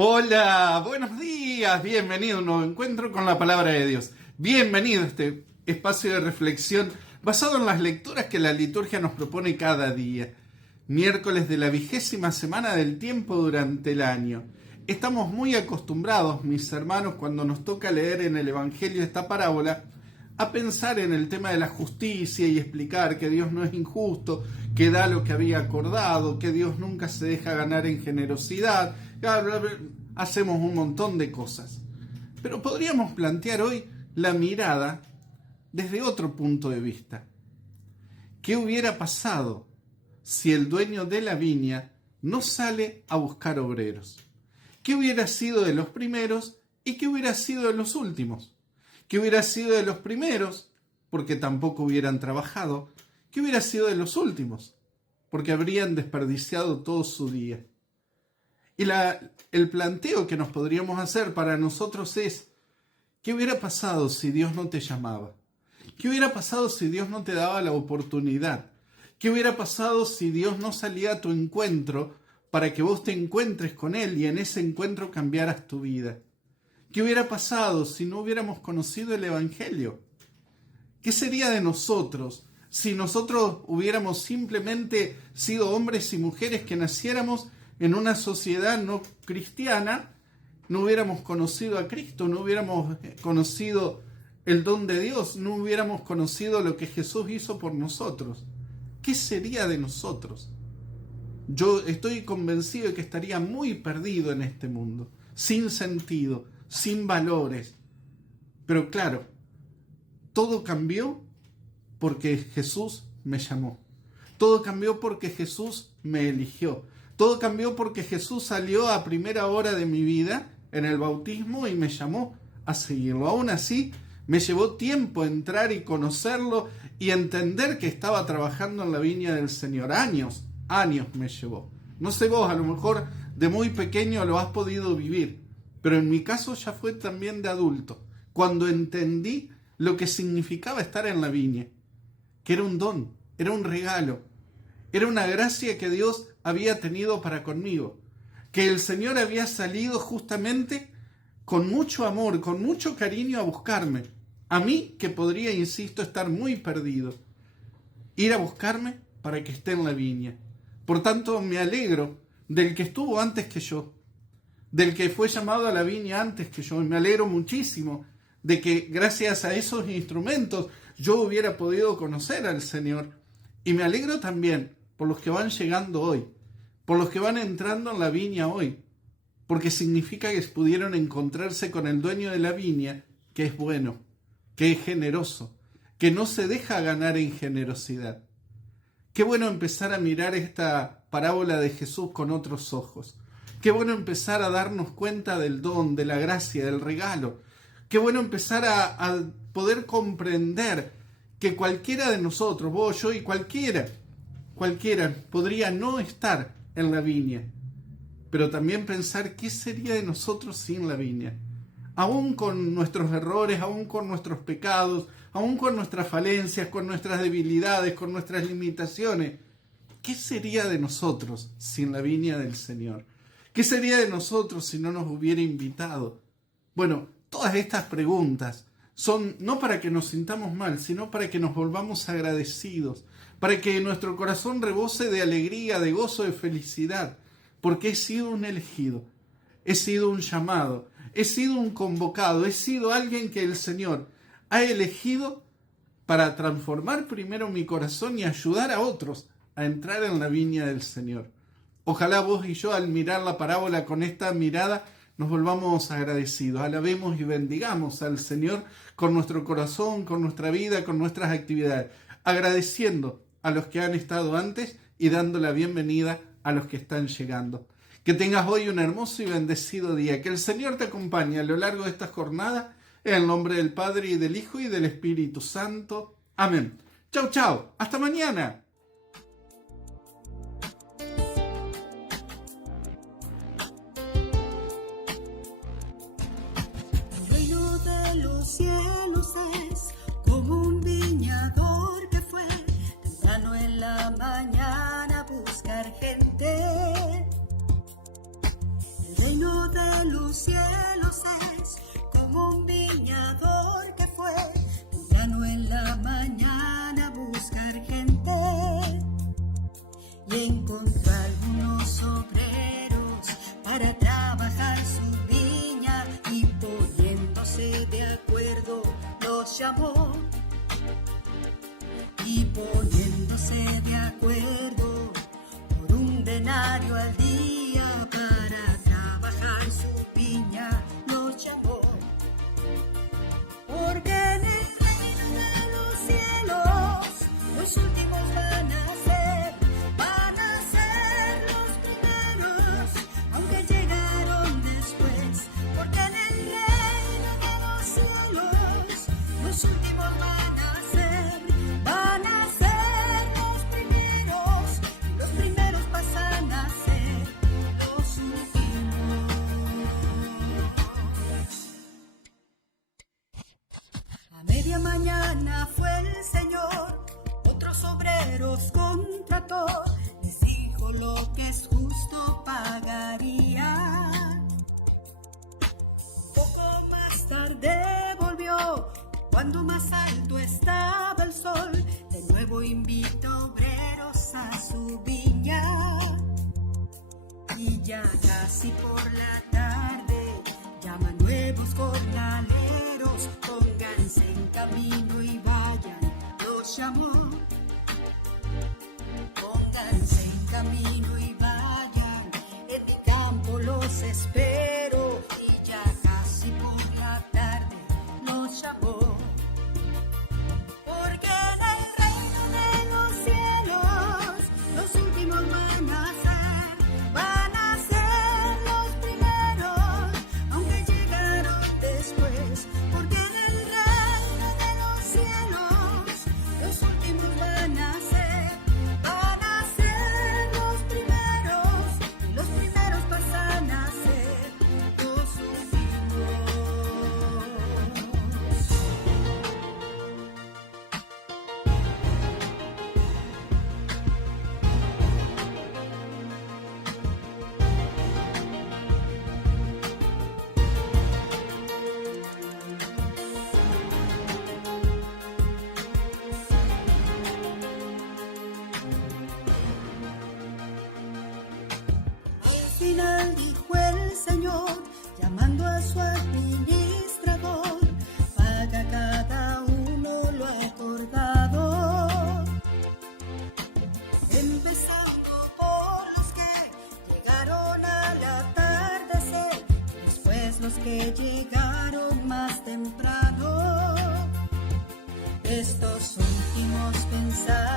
Hola, buenos días, bienvenido a un nuevo encuentro con la palabra de Dios. Bienvenido a este espacio de reflexión basado en las lecturas que la liturgia nos propone cada día. Miércoles de la 20ª semana del tiempo durante el año. Estamos muy acostumbrados, mis hermanos, cuando nos toca leer en el Evangelio esta parábola, a pensar en el tema de la justicia y explicar que Dios no es injusto, que da lo que había acordado, que Dios nunca se deja ganar en generosidad. Hacemos un montón de cosas. Pero podríamos plantear hoy la mirada desde otro punto de vista. ¿Qué hubiera pasado si el dueño de la viña no sale a buscar obreros? ¿Qué hubiera sido de los primeros y qué hubiera sido de los últimos? ¿Qué hubiera sido de los primeros? Porque tampoco hubieran trabajado. ¿Qué hubiera sido de los últimos? Porque habrían desperdiciado todo su día. Y el planteo que nos podríamos hacer para nosotros es, ¿qué hubiera pasado si Dios no te llamaba? ¿Qué hubiera pasado si Dios no te daba la oportunidad? ¿Qué hubiera pasado si Dios no salía a tu encuentro para que vos te encuentres con Él y en ese encuentro cambiaras tu vida? ¿Qué hubiera pasado si no hubiéramos conocido el Evangelio? ¿Qué sería de nosotros si nosotros hubiéramos simplemente sido hombres y mujeres que naciéramos en una sociedad no cristiana, no hubiéramos conocido a Cristo, no hubiéramos conocido el don de Dios, no hubiéramos conocido lo que Jesús hizo por nosotros? ¿Qué sería de nosotros? Yo estoy convencido de que estaría muy perdido en este mundo, sin sentido, sin valores. Pero claro, todo cambió porque Jesús me llamó. Todo cambió porque Jesús me eligió. Todo cambió porque Jesús salió a primera hora de mi vida en el bautismo y me llamó a seguirlo. Aún así, me llevó tiempo entrar y conocerlo y entender que estaba trabajando en la viña del Señor. Años me llevó. No sé vos, a lo mejor de muy pequeño lo has podido vivir, pero en mi caso ya fue también de adulto, cuando entendí lo que significaba estar en la viña, que era un don, era un regalo, era una gracia que Dios había tenido para conmigo, que el Señor había salido justamente con mucho amor, con mucho cariño a buscarme, a mí que podría, insisto, estar muy perdido, ir a buscarme para que esté en la viña. Por tanto, me alegro del que estuvo antes que yo, del que fue llamado a la viña antes que yo, y me alegro muchísimo de que gracias a esos instrumentos yo hubiera podido conocer al Señor. Y me alegro también por los que van llegando hoy, por los que van entrando en la viña hoy, porque significa que pudieron encontrarse con el dueño de la viña, que es bueno, que es generoso, que no se deja ganar en generosidad. Qué bueno empezar a mirar esta parábola de Jesús con otros ojos. Qué bueno empezar a darnos cuenta del don, de la gracia, del regalo. Qué bueno empezar a poder comprender que cualquiera de nosotros, vos, yo y cualquiera podría no estar en la viña. Pero también pensar qué sería de nosotros sin la viña. Aún con nuestros errores, aún con nuestros pecados, aún con nuestras falencias, con nuestras debilidades, con nuestras limitaciones. ¿Qué sería de nosotros sin la viña del Señor? ¿Qué sería de nosotros si no nos hubiera invitado? Bueno, todas estas preguntas son no para que nos sintamos mal, sino para que nos volvamos agradecidos, para que nuestro corazón rebose de alegría, de gozo, de felicidad, porque he sido un elegido, he sido un llamado, he sido un convocado, he sido alguien que el Señor ha elegido para transformar primero mi corazón y ayudar a otros a entrar en la viña del Señor. Ojalá vos y yo, al mirar la parábola con esta mirada, nos volvamos agradecidos, alabemos y bendigamos al Señor con nuestro corazón, con nuestra vida, con nuestras actividades, agradeciendo a los que han estado antes y dando la bienvenida a los que están llegando. Que tengas hoy un hermoso y bendecido día, que el Señor te acompañe a lo largo de esta jornada, en el nombre del Padre y del Hijo y del Espíritu Santo. Amén. Chau, chau. Hasta mañana. Los cielos es como un viñador que fue temprano en la mañana a buscar gente. El reino de muerto, les dijo lo que es justo pagaría. Poco más tarde volvió, cuando más alto estaba el sol, de nuevo invitó obreros a su viña. Y ya casi por la tarde llama nuevos jornaleros, pónganse en camino y vayan, los llamó. Pónganse en camino y vayan, en mi campo los espero. Y ya casi por la tarde los llamó. Porque en el reino de los cielos los últimos van a ser los primeros, aunque llegaron después. Porque en el reino de los cielos los últimos van a ser los primeros, y los primeros pasan a ser los últimos. Al final dijo el Señor, llamando a su administrador, paga cada uno lo acordado. Empezando por los que llegaron al atardecer, después los que llegaron más temprano. Estos últimos pensaron